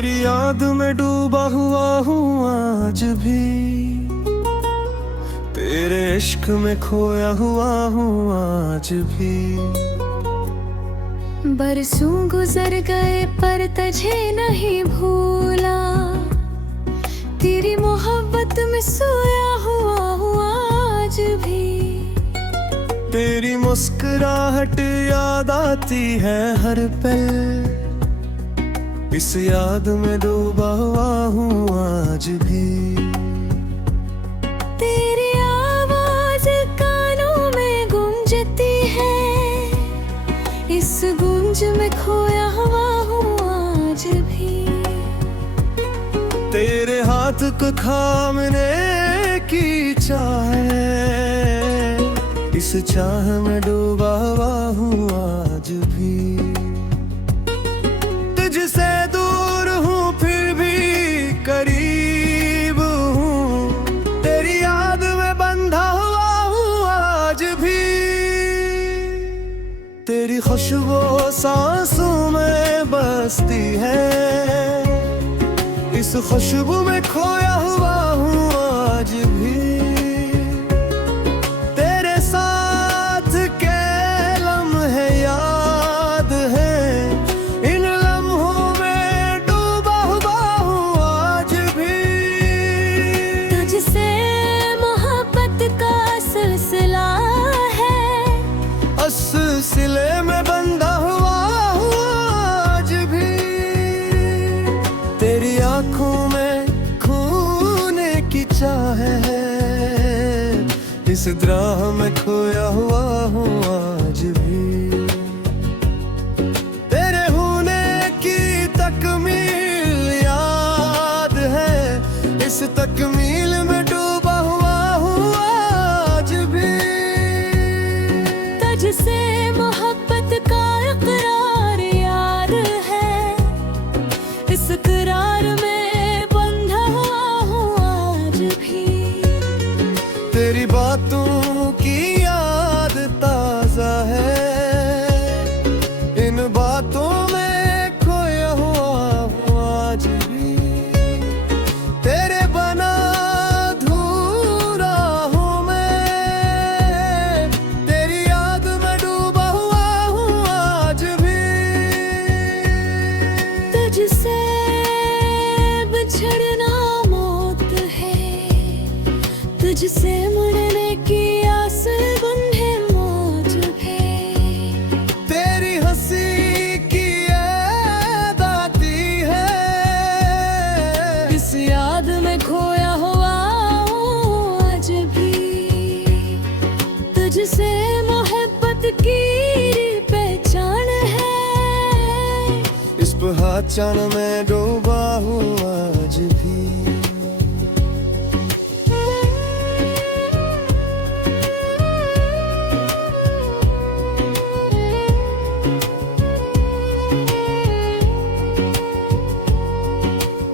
तेरी याद में डूबा हुआ हूँ आज भी, तेरे इश्क में खोया हुआ हूँ आज भी। बरसों गुजर गए पर तुझे नहीं भूला, तेरी मोहब्बत में सोया हुआ हूँ आज भी। तेरी मुस्कुराहट याद आती है हर पल, इस याद में डूबा हुआ हूँ आज भी। तेरी आवाज कानों में गूंजती है, इस गूंज में खोया हुआ हूँ आज भी। तेरे हाथ को थामने की चाह है, इस चाह में डूबा हुआ हूँ आज भी। तुझसे दूर हूँ फिर भी करीब हूँ, तेरी याद में बंधा हुआ हूँ आज भी। तेरी खुशबू सांसों में बसती है, इस खुशबू में खोया हुआ हूँ आज भी। तेरे साथ के लम्हे याद हैं, इन लम्हों में डूबा हुआ हूँ आज भी। तुझसे मोहब्बत का सिलसिला है, उस सिलसिले में बंधा हुआ हूँ आज भी। तेरी आँखों में खोने की चाह है, इस राह में खोया हुआ हूँ आज भी। तेरे होने की तकमील याद है, इस तकमील में डूबा हुआ हूँ आज भी। तुझसे मोहब्बत का इकरार याद है, इस इकरार में बंधा हुआ हूँ आज भी। तेरी बातों की याद ताजा है, इन बातों में खोया हुआ हूँ आज भी। तेरे बना अधूरा हूँ मैं, तेरी याद में डूबा हुआ हूँ आज भी। तुझसे बिछड़ना मौत है, तुझसे मुड़ने की आस बंधे मौज है। तेरी हंसी की याद आती है, इस याद में खोया हुआ हूँ आज भी। तुझसे मोहब्बत की पहचान है, इस पहचान में डूबा हूँ आज भी।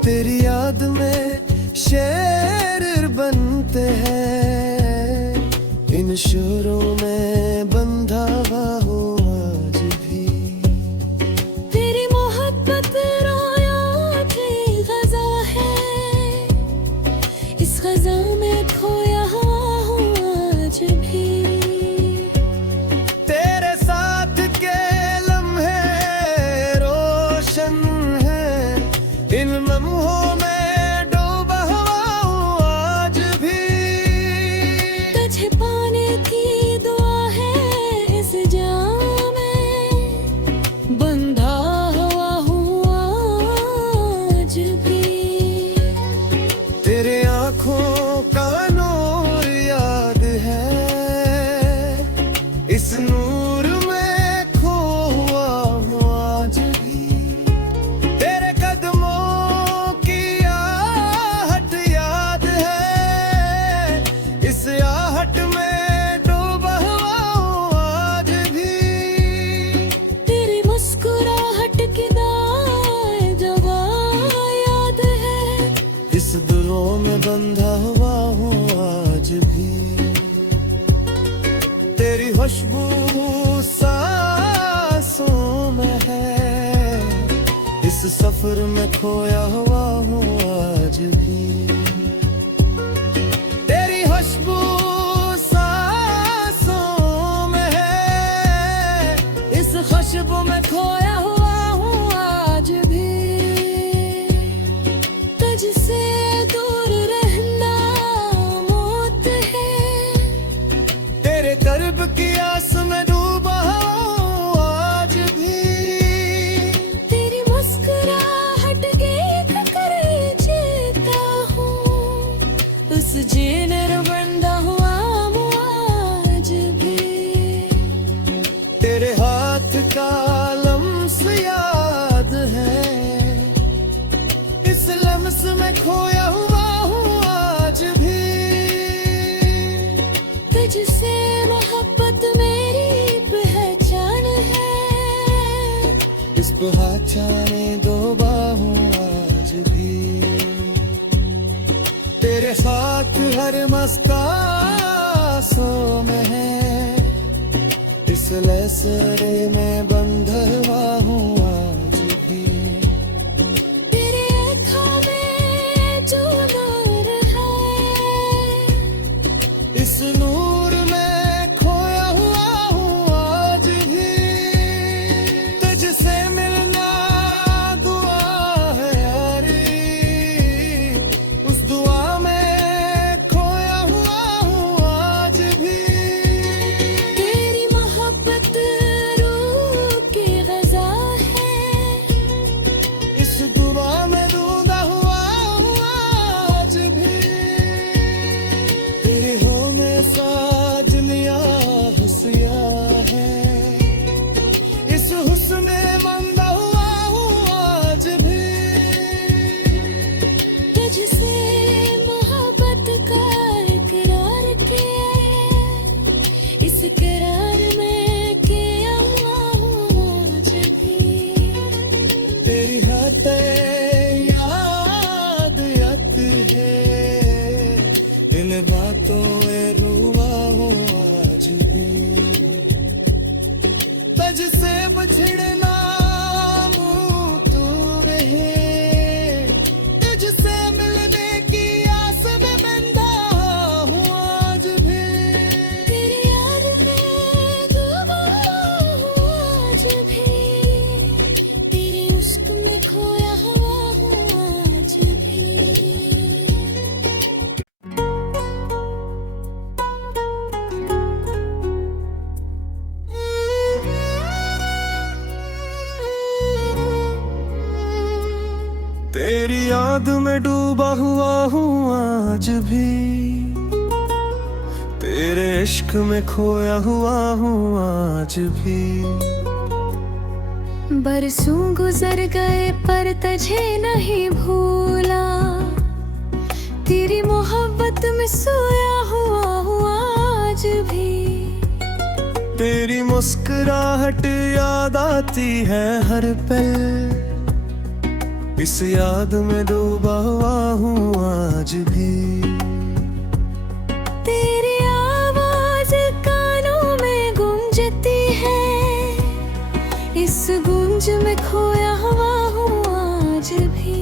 तेरी याद में शेर बनते हैं, इन शेरों में बंधा हुआ हूँ आज भी। तेरी मोहब्बत रोया की ग़ज़ा है, इस ग़ज़ा में खोया हुआ हूँ आज भी। तेरे साथ के लम्हे रोशन हैं, इन लम्हों में डूबा हुआ हूँ आज भी। तुझे पाने की दुआ है, इस जाम में बंधा हुआ हूँ आज भी। तेरे आँखों का नूर याद है, इस नूर में खो हुआ हूँ आज भी। तेरे कदमों की आहट याद है, इस आहट में डूबा हुआ हूँ आज भी। तेरी मुस्कुराहट की दाएं जवा याद है, इस दिलों में बंधा हुआ हूँ आज भी। तेरी खुशबू सांसों में है, इस सफर में खोया हुआ हूँ आज भी। तेरी खुशबू सांसों में है, इस खुशबू में खोया हुआ हूँ आज भी। तुझसे दूर रहना मौत है, तेरे कर्ब की आस में डूबा हूँ आज भी। तेरी मुस्कुराहट के फिक्र जीता हूँ, उस जीने बंधा हुआ हूँ आज भी। तेरे हाथ का लम्स याद है, इस लम्स में खोया हुआ हूँ आज भी। तुझसे मोहब्बत मेरी पहचान है, इस पहचाने दो बाहों आज भी। तेरे साथ हर मस्कासों में है, इस लसरे में बंधा हुआ हूँ आज भी। तेरे आँखों में जो नूर है, इस नूर में खोया हुआ हूँ आज भी। तुझसे मिलना दुआ है यारी, उस दुआ में खोया हुआ हूँ आज भी। तेरी मोहब्बत रूह की ग़िज़ा है, इस दुआ में डूबा हुआ हूँ आज भी। तेरे होने साज लिया हुस्या है, इस हुस्न में मंदा हुआ हूँ आज भी। तुझसे मोहब्बत का इकरार किया, इस इकरार में किया हुआ हूँ आज भी। तेरी हदें याद आती है, इन बातों में रुआ हूँ आज भी। तुझसे बछड़ना मुँह तू रहे, तुझसे मिलने की आस में बंधा हूँ आज भी। तेरी याद में डूबा हूँ आज भी, तेरे इश्क में खोया हुआ हूँ आज भी। तेरी याद में डूबा हुआ हूँ आज भी, तेरे इश्क में खोया हुआ हूँ आज भी। बरसों गुजर गए पर तुझे नहीं भूला, तेरी मोहब्बत में सोया हुआ हूँ आज भी। तेरी मुस्कुराहट याद आती है हर पल, इस याद में डूबा हुआ हूँ आज भी। तेरी आवाज कानों में गूंजती है, इस गूंज में खोया हुआ हूँ आज भी।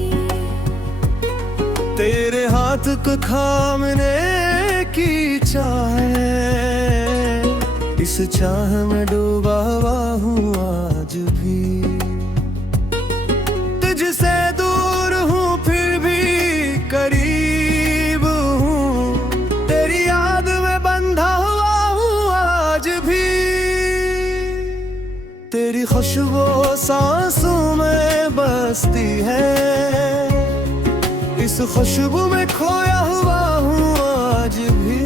तेरे हाथ को थामने की चाह है, इस चाह में डूबा हुआ हूँ आज भी। तुझसे दूर हूँ फिर भी करीब हूँ, तेरी याद में बंधा हुआ हूँ आज भी। तेरी खुशबू सांसों में बसती है, इस खुशबू में खोया हुआ हूँ आज भी।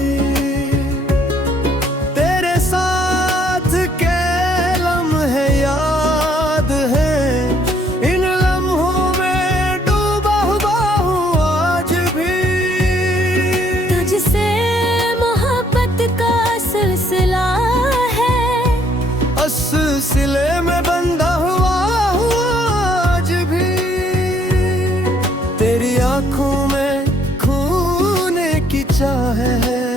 तेरे साथ के लम्हे याद हैं, इन लम्हों में डूबा हुआ हूँ आज भी। तुझसे मोहब्बत का सिलसिला है, उस सिले में बंधा हुआ हूँ आज भी। तेरी आँखों में खोने की चाह है,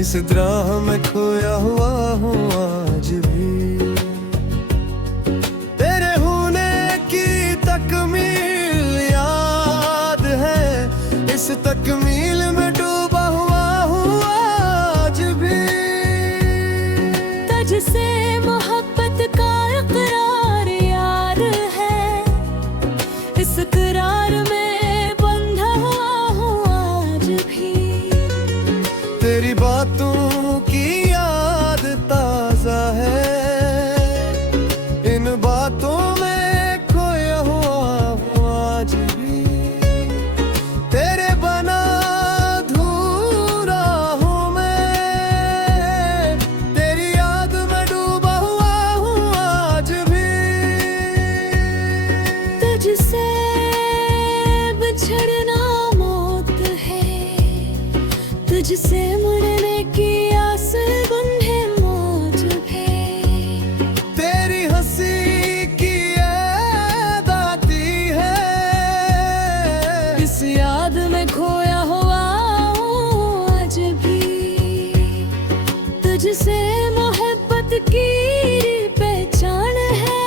इस राह में खोया हुआ हूँ आज भी। तेरे होने की इस तकमील में डूबा हुआ हूँ आज भी। तुझसे मोहब्बत का इकरार यार है, इस करार में बंधा हुआ हूँ आज भी। तेरी बातों की याद ताजा है, इन बातों में खोया हुआ हूँ आज भी। तेरे बना अधूरा हूँ मैं, तेरी याद में डूबा हुआ हूँ आज भी। तुझसे बिछड़ना मौत है, तुझसे मुड़ने की आस बंधे मौज है। तेरी हंसी की याद आती है, इस याद में खोया हुआ हूँ आज भी। तुझसे मोहब्बत की पहचान है,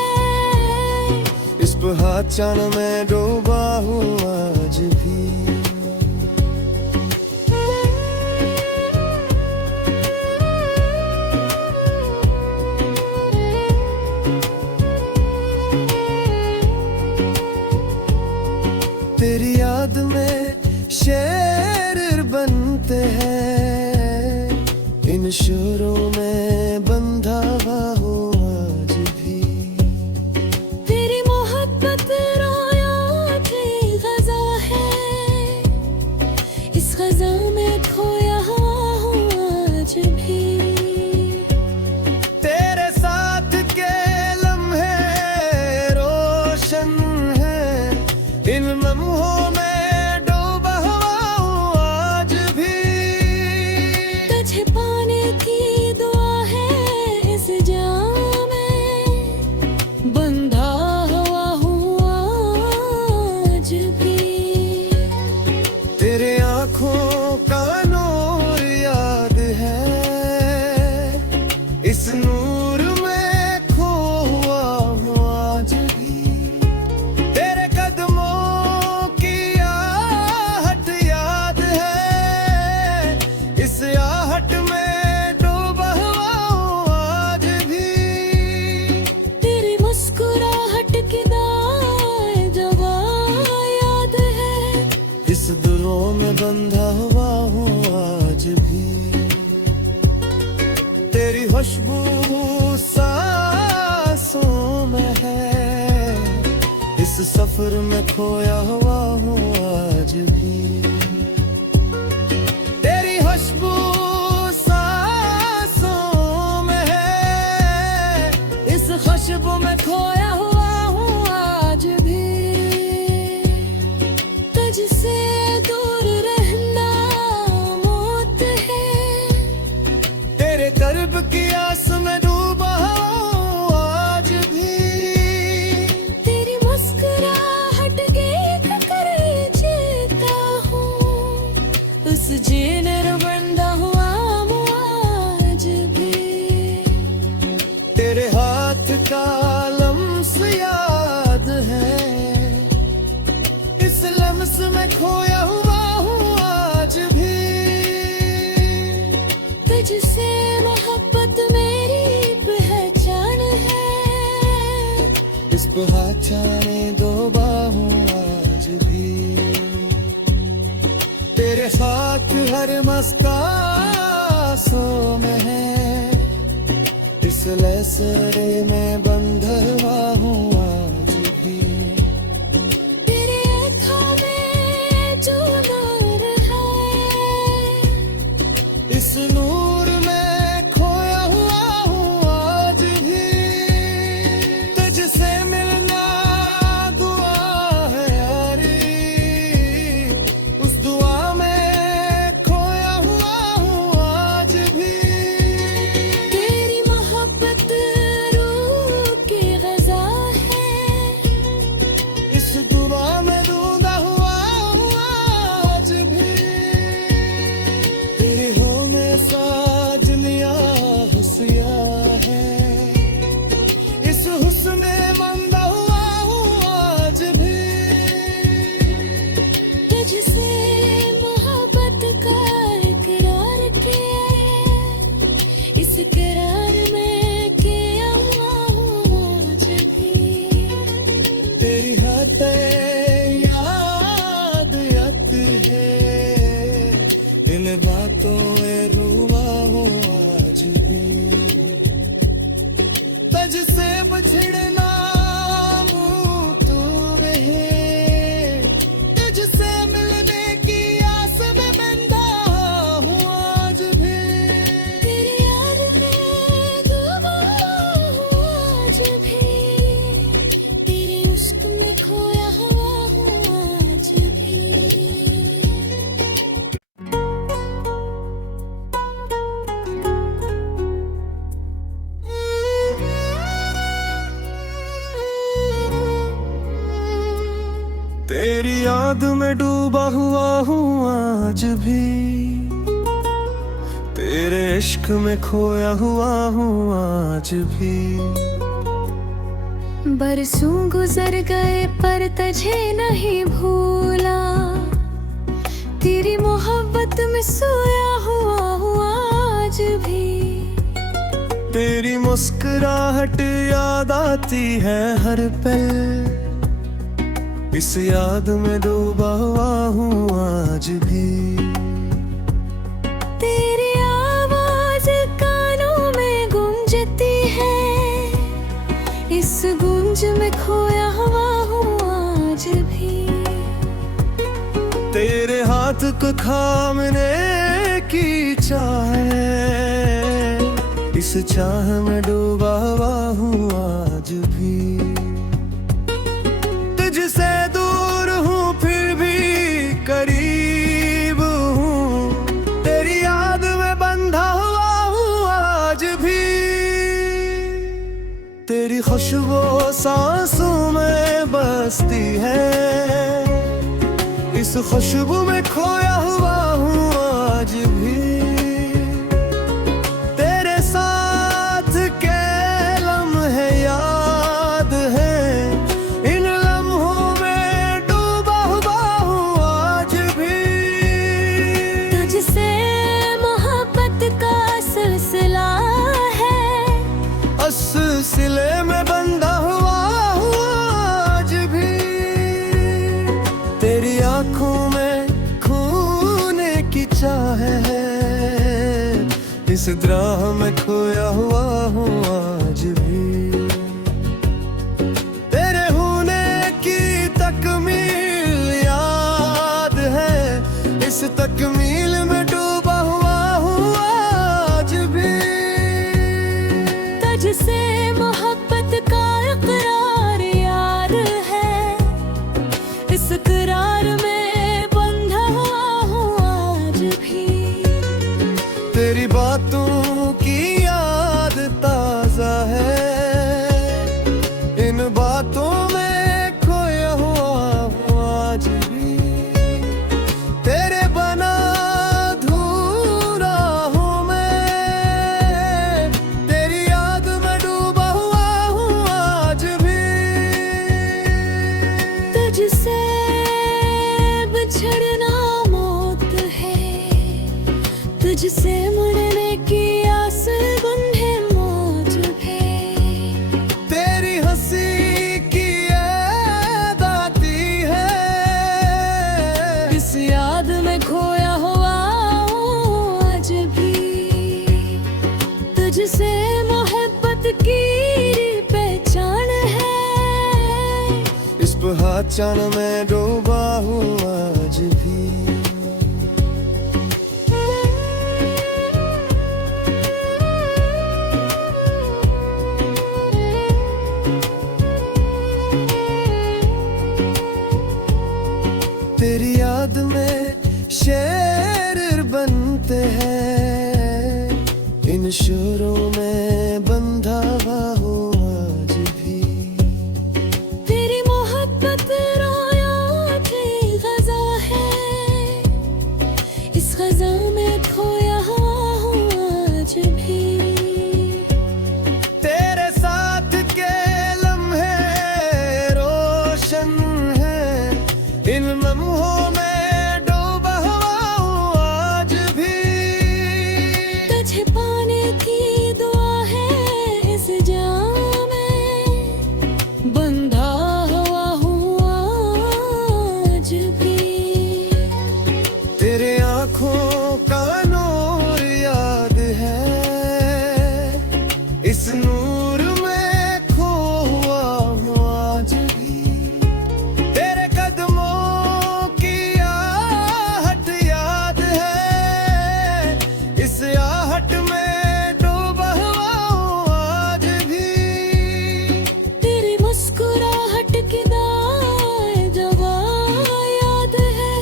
इस पहचान में डूबा हूँ आज भी। तेरी याद में शेर बनते हैं, इन शेरों में बंधा हुआ हूँ आज भी। तेरी मोहब्बत रोया की ग़ज़ा है, इस ग़ज़ा में खोया हुआ हूँ आज भी। तेरे साथ के लम्हे रोशन हैं, इन लम्हों में डूबा हुआ हूँ आज भी। तुझे पाने की दुआ है, इस जाम में बंधा हुआ हूँ आज भी। तेरे आँखों का नूर याद है, इस नूर में खो हुआ हूँ आज भी। तेरे कदमों की आहट याद है, इस आहट में डूबा हुआ हूँ आज भी। तेरी मुस्कुराहट की दाएं दवा याद है, इस दिलों में बंधा हुआ हूँ आज भी। तेरी खुशबू सांसों में है, इस सफर में खोया हुआ हूँ आज भी। तेरी खुशबू सांसों में है, इस खुशबू में खोया हुआ हूँ आज भी। तुझसे दूर रहना मौत है, तेरे कर्ब की आस में डूबा हूँ आज भी। तेरी मुस्कुराहट के कर जीता हूँ, उस जीने बंधा हुआ हूँ आज भी। तेरे हाथ का लम्स याद है, इस लम्स में खोया हुआ हूँ आज भी। तुझसे मोहब्बत मेरी पहचान है, इस पहचाने डूबा हूँ आज भी। तेरे साथ हर मस्कासों में है, इस लसरे में बंधा हुआ हूँ आज भी। तेरे आँखों में जो नूर है, इस नूर में खोया हुआ हूँ आज भी। तुझसे मिलना दुआ है यारी, उस दुआ में खोया हुआ हूँ आज भी। तेरी मोहब्बत रूह की ग़ज़ा है, तेरी याद में डूबा हुआ हूँ आज भी, तेरे इश्क में खोया हुआ हूँ आज भी। बरसों गुजर गए पर तुझे नहीं भूला, तेरी मोहब्बत में सोया हुआ हूँ आज भी। तेरी मुस्कुराहट याद आती है हर पल, इस याद में डूबा हुआ हूँ आज भी। तेरी आवाज कानों में गूंजती है, इस गूंज में खोया हुआ हूँ आज भी। तेरे हाथ को थामने की चाह है, इस चाह में डूबा हुआ हूँ आज भी। तुझसे दूर हूँ फिर भी करीब हूँ, तेरी याद में बंधा हुआ हूँ आज भी। तेरी खुशबू सांसों में बसती है, इस खुशबू में खोया हुआ हूँ आज भी। तेरे साथ के लम्हे याद हैं, इन लम्हों में डूबा हुआ हूँ आज भी। तुझसे मोहब्बत का सिलसिला है, उस सिलसिले में बंधा हुआ हूँ आज भी। तेरी आँखों में खोने की चाह है, इस राह में खोया हुआ हूँ आज भी। तेरे होने की तकमील याद है, इस तकमील में डूबा हुआ हूँ आज भी। तुझसे मोहब्बत का इकरार याद है, इस इकरार में बंधा हुआ हूँ आज भी। तेरी बातों की याद ताजा है, इन बातों में खोया हुआ हूँ आज भी। तेरे बना अधूरा हूँ मैं, तेरी याद में डूबा हुआ हूँ आज भी। तुझसे बिछड़ना मौत है, तुझसे मुड़ने की आस बंधे मौज है। तेरी हंसी की याद आती है, इस याद में खोया हुआ हूँ आज भी। तुझसे मोहब्बत की पहचान है, इस पहचान में डूबा हूँ आज भी। तेरी याद में शेर बनते हैं, इन शेरों में बंधा हुआ हूँ आज भी। तेरी मोहब्बत रोया की ग़ज़ा है, इस ग़ज़ा में खोया हुआ हूँ आज भी। तेरे साथ के लम्हे रोशन हैं, इन लम्हों में डूबा हुआ हूँ आज भी। तुझे पाने की दुआ है, इस जाम में बंधा हुआ हूँ आज भी। तेरे आँखों का नूर याद है, इस नूर में खो हुआ हूँ आज भी। तेरे कदमों की आहट याद है, इस आहट में डूबा हुआ हूँ आज भी। तेरी मुस्कुराहट की दाएं जवा याद है,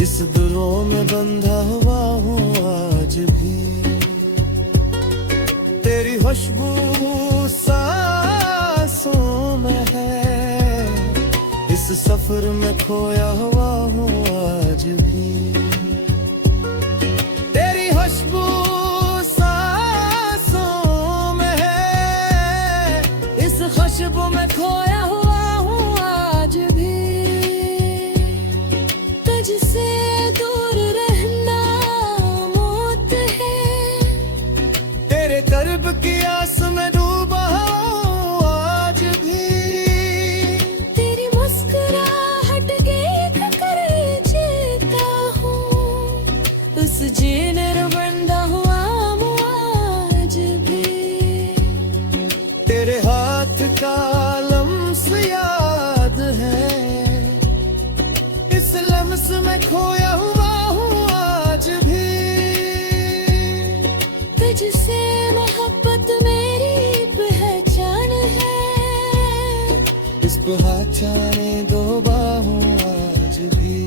इस दुरों में बंधा हुआ हूँ आज भी। तेरी खुशबू सांसों में है, इस सफर में खोया हुआ हूँ आज भी। तेरी खुशबू सांसों में है, इस खुशबू में खोया हुआ हूँ आज भी। तुझसे दूर रहना मौत है, तेरे कर्ब की आस में डूबा हूँ आज भी। तेरी मुस्कुराहट के कर जीता हूँ, उस जीने बंधा हुआ हूँ आज भी। तेरे हाथ का लम्स याद है, इस लम्स में खोया हुआ हूँ आज भी। तुझसे मोहब्बत मेरी पहचान है, इस पहचाने दो बाहों आज भी।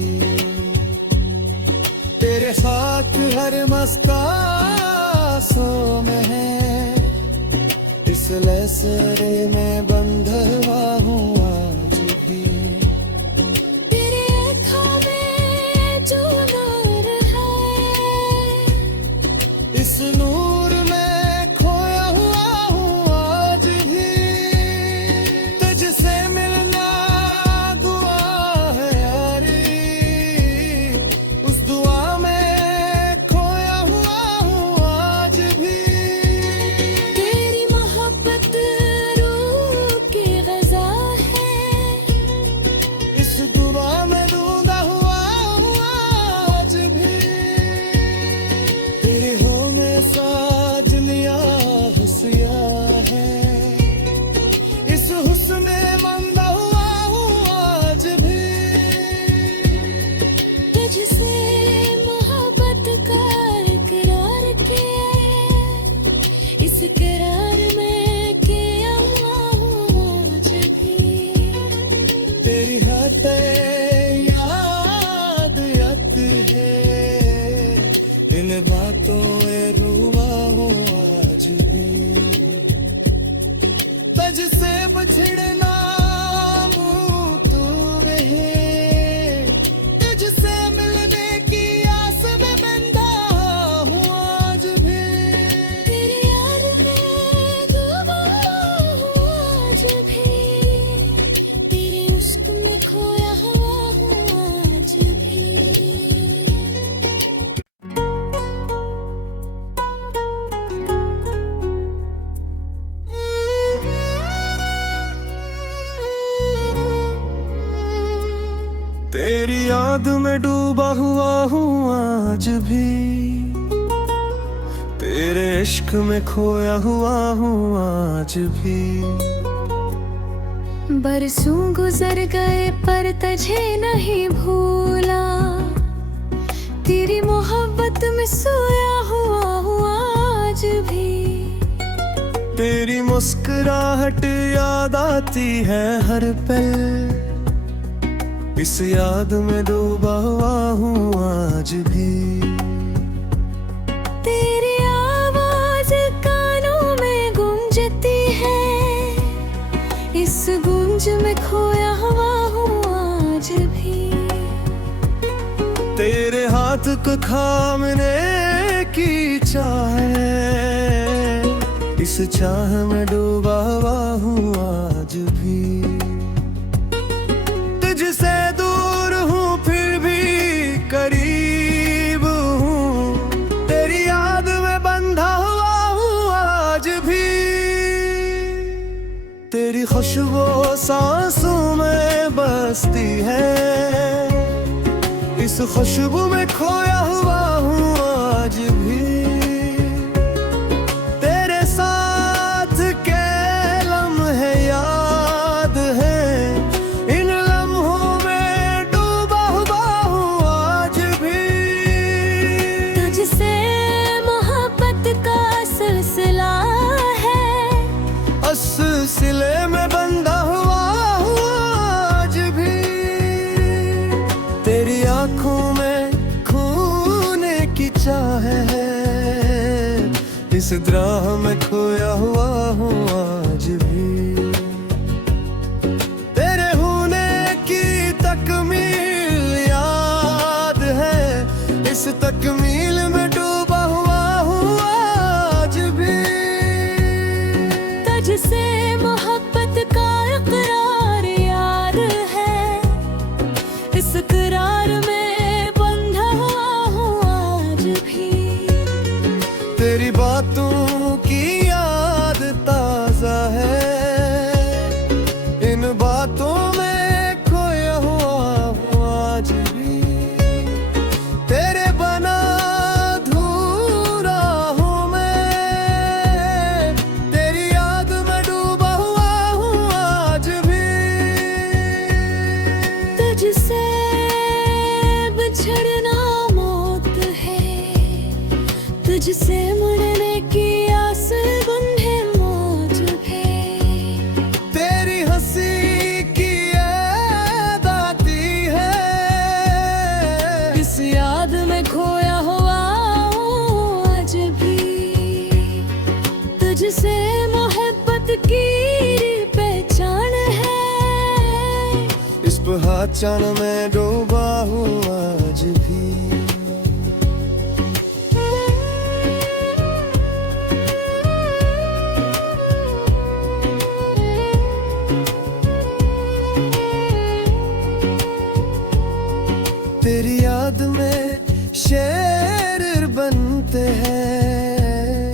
तेरे साथ हर मस्कासों में है, इस लसरे में बंधा हुआ हूँ आज भी। तेरे आँखों में जो नूर है, इस नूर में खोया हुआ हूँ आज भी। तुझसे मिलना दुआ है यारी, उस दुआ में खोया हुआ हूँ आज भी। तेरी मोहब्बत रूह की ग़िज़ा है, इस दुआ में डूबा हुआ हूँ आज भी। तेरे होने साज लिया हसिया है, इस हुस्न में मंदा हुआ हूँ आज भी। तुझसे मोहब्बत का इकरार किया, इस इकरार में किया हुआ हूँ आज भी। तेरी हद याद आती है, इन बातों में रुआ हूँ आज भी। तुझसे बिछड़ना मुँह तू रहे, तुझसे मिलने की आस में बंधा हूँ आज भी। तेरी याद में डूबा हूँ आज भी, तेरे इश्क में खोया हुआ हूँ आज भी। तेरी याद में डूबा हुआ हूँ आज भी, तेरे इश्क में खोया हुआ हूँ आज भी। बरसों गुजर गए पर तुझे नहीं भूला, तेरी मोहब्बत में सोया हुआ हूँ आज भी। तेरी मुस्कुराहट याद आती है हर पल, इस याद में डूबा हुआ हूँ आज भी। तेरी आवाज कानों में गूंजती है, इस गूंज में खोया हुआ हूँ आज भी। तेरे हाथ को थामने की चाह है, इस चाह में डूबा हुआ हूँ आज भी। तुझसे दूर हूँ फिर भी करीब हूँ, तेरी याद में बंधा हुआ हूँ आज भी। तेरी खुशबू सांसों में बसती है, इस खुशबू में खोया हुआ हूँ आज भी। तेरे साथ के लम्हे याद हैं, इन लम्हों में डूबा हुआ हूँ आज भी। तुझसे मोहब्बत का सिलसिला है, उस सिलसिले में बंधा हुआ हूँ आज भी। तेरी आँखों में खोने की चाह है, इस राह में खोया हुआ हूँ आज भी। तेरे होने की इस तकमील में डूबा हुआ हूँ आज भी। तुझसे मोहब्बत का इकरार याद है, इस इकरार में बंधा हुआ हूँ आज भी। तेरी बातों की याद ताजा है, इन बातों में खोया हुआ हूँ आज भी। तेरे बना अधूरा हूँ मैं, तेरी याद में डूबा हुआ हूँ आज भी। तुझसे बिछड़ना मौत है, तुझसे मुड़ने की आस बंधे मौज है। तेरी हंसी की याद आती है, इस याद में खोया हुआ हूँ आज भी। तुझसे मोहब्बत की पहचान है, इस पहचान में डूबा हूँ आज भी। तेरी याद में शेर बनते हैं,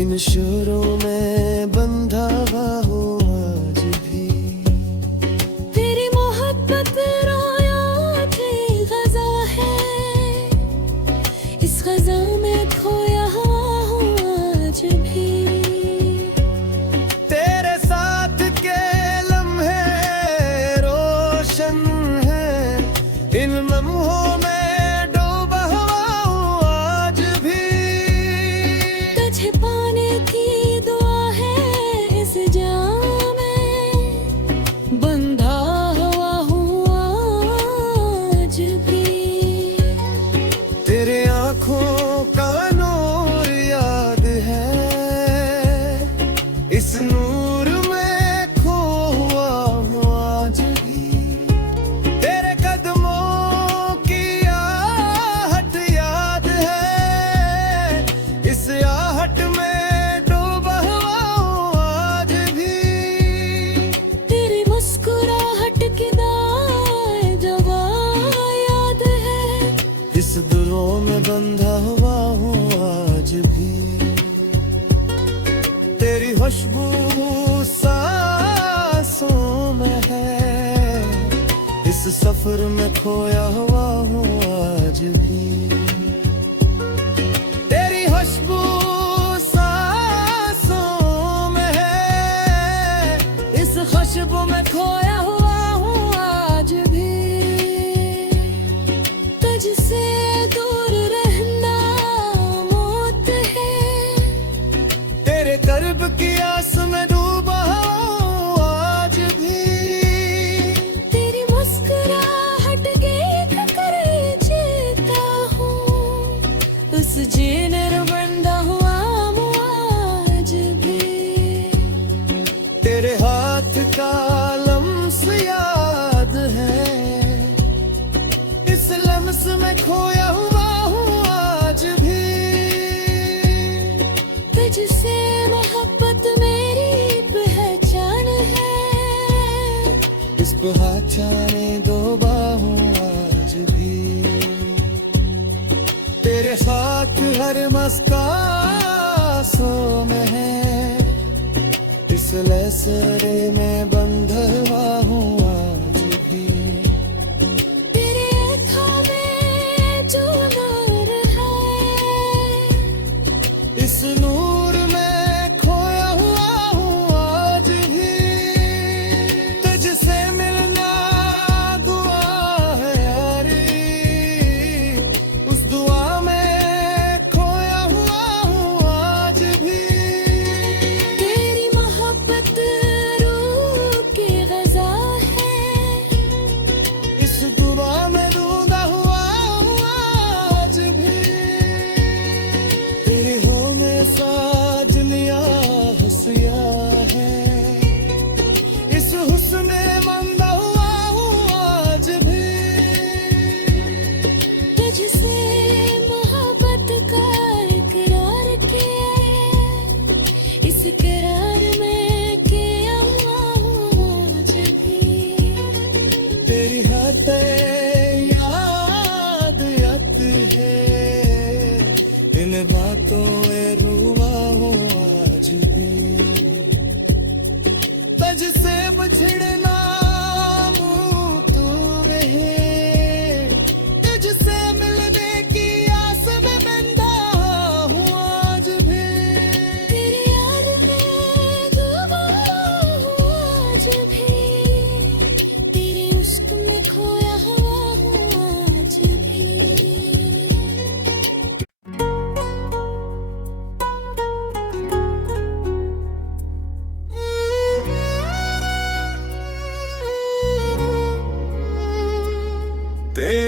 इन शेरों में बंधा हुआ हूँ आज भी। तेरी मोहब्बत रोया थी ग़ज़ा है, इस ग़ज़ा में खोया हुआ हूँ आज भी। तेरे साथ के लम्हे रोशन हैं, इन लम्हों में डूबा हुआ हूँ आज भी। तुझे पाने की दुआ है, इस जाम में बंधा हुआ हूँ आज भी। तेरे आँखों का नूर याद है, इस नूर में खो हुआ हूँ आज भी। तेरे कदमों की आहट याद है, इस आहट में डूबा हुआ हूँ आज भी। तेरी मुस्कुराहट की दाएं दवा याद है, इस दुरों में बंधा हुआ हूँ आज भी। तेरी खुशबू सांसों में है, इस सफर में खोया हुआ हूँ आज भी। तेरी खुशबू सांसों में है, इस खुशबू में खोया हुआ हूँ आज भी। तुझसे दूर रहना मौत है, तेरे कर्ब की आस में डूबा हूँ आज भी। तेरी मुस्कुराहट के फिक्र जीता हूँ, उस जीने बंधा हुआ हूँ आज भी। तेरे हाथ का लम्स याद है, इस लम्स में खोया हुआ हूँ आज भी। तुझसे मोहब्बत मेरी पहचान है, इस पहचाने डूबा हूँ आज भी। तेरे साथ हर मस्कासों में है, इस लसरे में बंधा हुआ हूँ आज भी। तेरे आँखों में जो नूर है, इस नूर में खोया हुआ हूँ आज भी। तुझसे मिलना दुआ है यारी, उस दुआ में खोया हुआ हूँ आज भी। तेरी मोहब्बत रूह की ग़ज़ा है,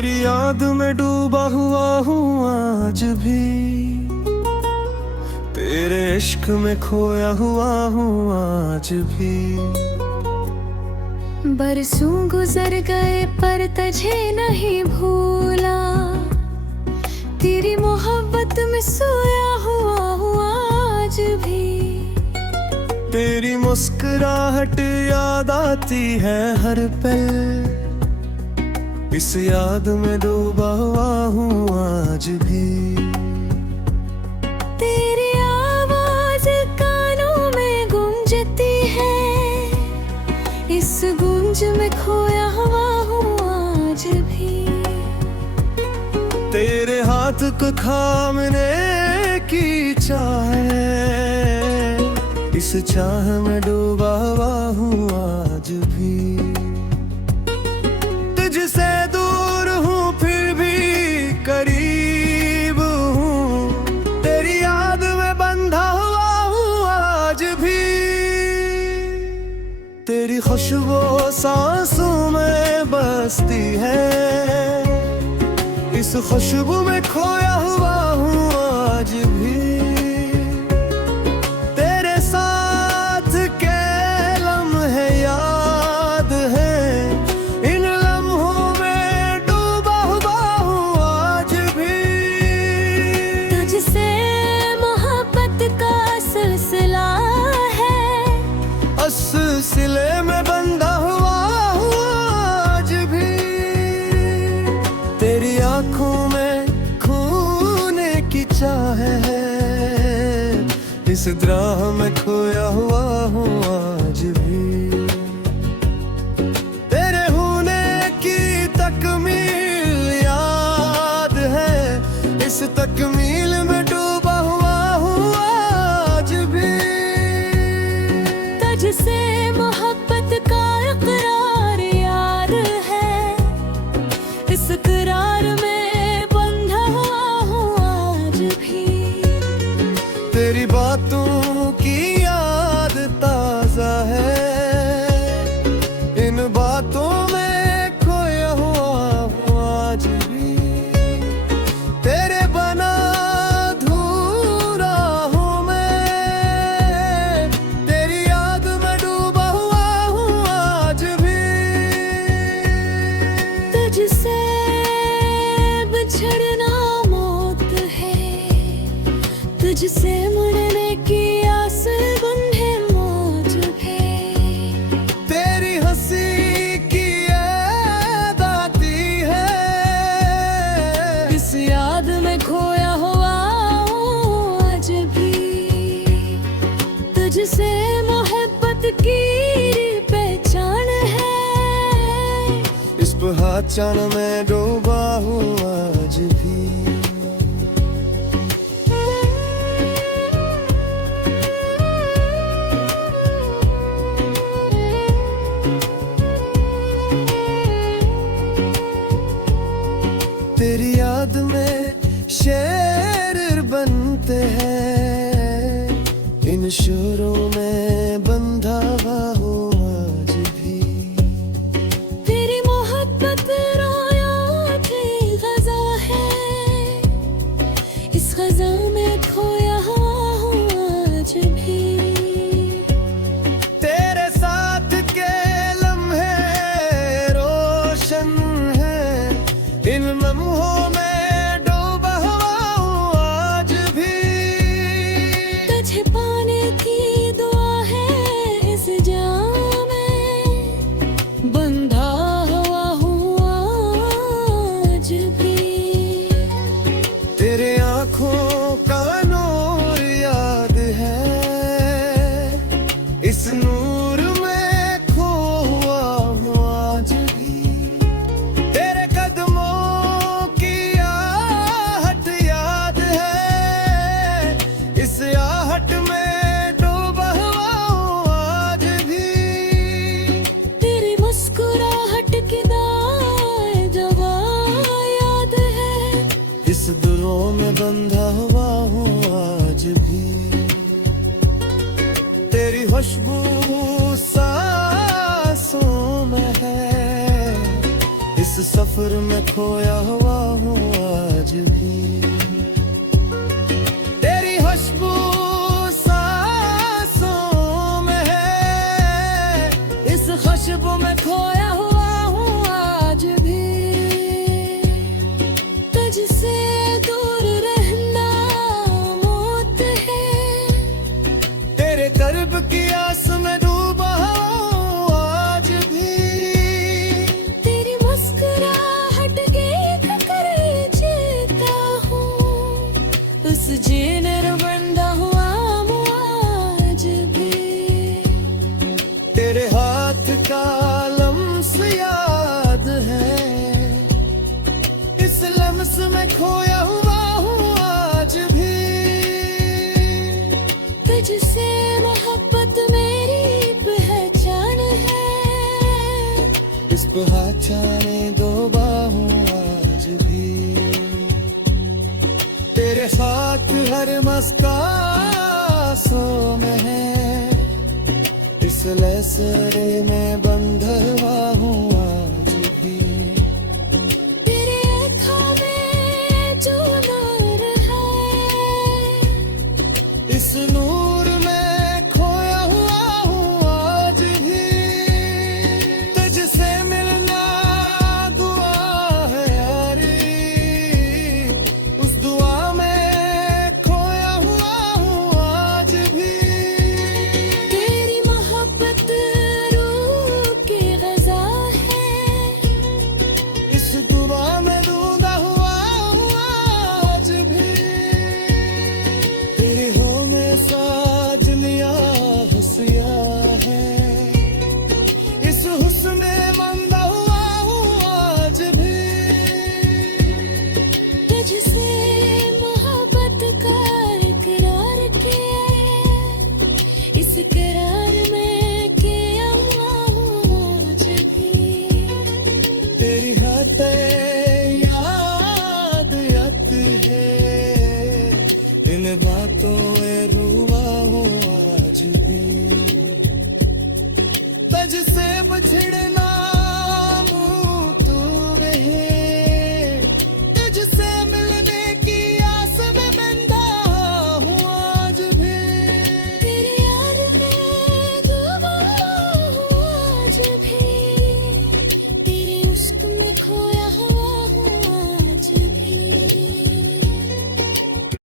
तेरी याद में डूबा हुआ हूँ आज भी, तेरे इश्क में खोया हुआ हूँ आज भी। बरसों गुजर गए पर तुझे नहीं भूला, तेरी मोहब्बत में सोया हुआ हूँ आज भी। तेरी मुस्कुराहट याद आती है हर पल, इस याद में डूबा हुआ हूँ आज भी। तेरी आवाज कानों में गूंजती है, इस गूंज में खोया हुआ हूँ आज भी। तेरे हाथ को थामने की चाह है, इस चाह में डूबा हुआ हूँ आज भी। तुझसे दूर हूँ फिर भी करीब हूँ, तेरी याद में बंधा हुआ हूँ आज भी। तेरी खुशबू सांसों में बसती है, इस खुशबू में खोया हुआ हूँ आज भी। तेरे साथ के लम्हे याद हैं, इन लम्हों में डूबा हुआ हूँ आज भी। तुझसे मोहब्बत का सिलसिला है, उस सिलसिले में बंधा हुआ हूँ आज भी। तेरी आंखों में खोने की चाह है, इस राह में खोया हुआ हूँ आज भी। तेरे होने की तकमील याद है, इस तकमील में डूबा हुआ हूँ आज भी। तुझसे मोहब्बत का इकरार याद है, इस इकरार में बंधा हुआ हूँ आज भी। तेरी बातों की याद ताजा है, इन बातों में खोया हुआ हूँ आज भी। तेरे बना अधूरा हूँ मैं, तेरी याद में डूबा हुआ हूँ आज भी। तुझसे बिछड़ना मौत है, तुझसे मुड़ने की आस बंधे मौज है। तेरी हंसी की याद आती है, इस याद में खोया हुआ हूँ आज भी। तुझसे मोहब्बत की पहचान है, इस पहचान में डूबा हूँ आज भी। तेरी याद में शेर बनते हैं, इन शेरों में बंधा हुआ हूँ आज भी। तेरी मोहब्बत रोया की ग़ज़ा है, इस ग़ज़ा में खोया हुआ हूँ आज भी। तेरे साथ के लम्हे रोशन हैं, इन लम्हों में डूबा हुआ हूँ आज भी। तुझे पाने की दुआ है, इस जाम में बंधा हुआ हूँ आज भी। तेरे आँखों सफर में खोया हुआ हूँ आज भी। तेरी खुशबू सांसों में है, इस खुशबू में खोया हुआ हूँ आज भी। तुझसे दूर रहना मौत है, तेरे कर्ब की आस में डूबा हूँ आज भी। तेरी मुस्कुराहट के फिक्र जीता हूँ, उस जीने बंधा हुआ हूँ आज भी। तेरे हाथ का लम्स याद है, इस लम्स में खोया हुआ हूँ आज भी। तुझसे मोहब्बत मेरी पहचान है, इस पहचाने दो बाहों आज भी। तेरे साथ हर मस्कासों में है, इस लसरे में बंधा हुआ हूँ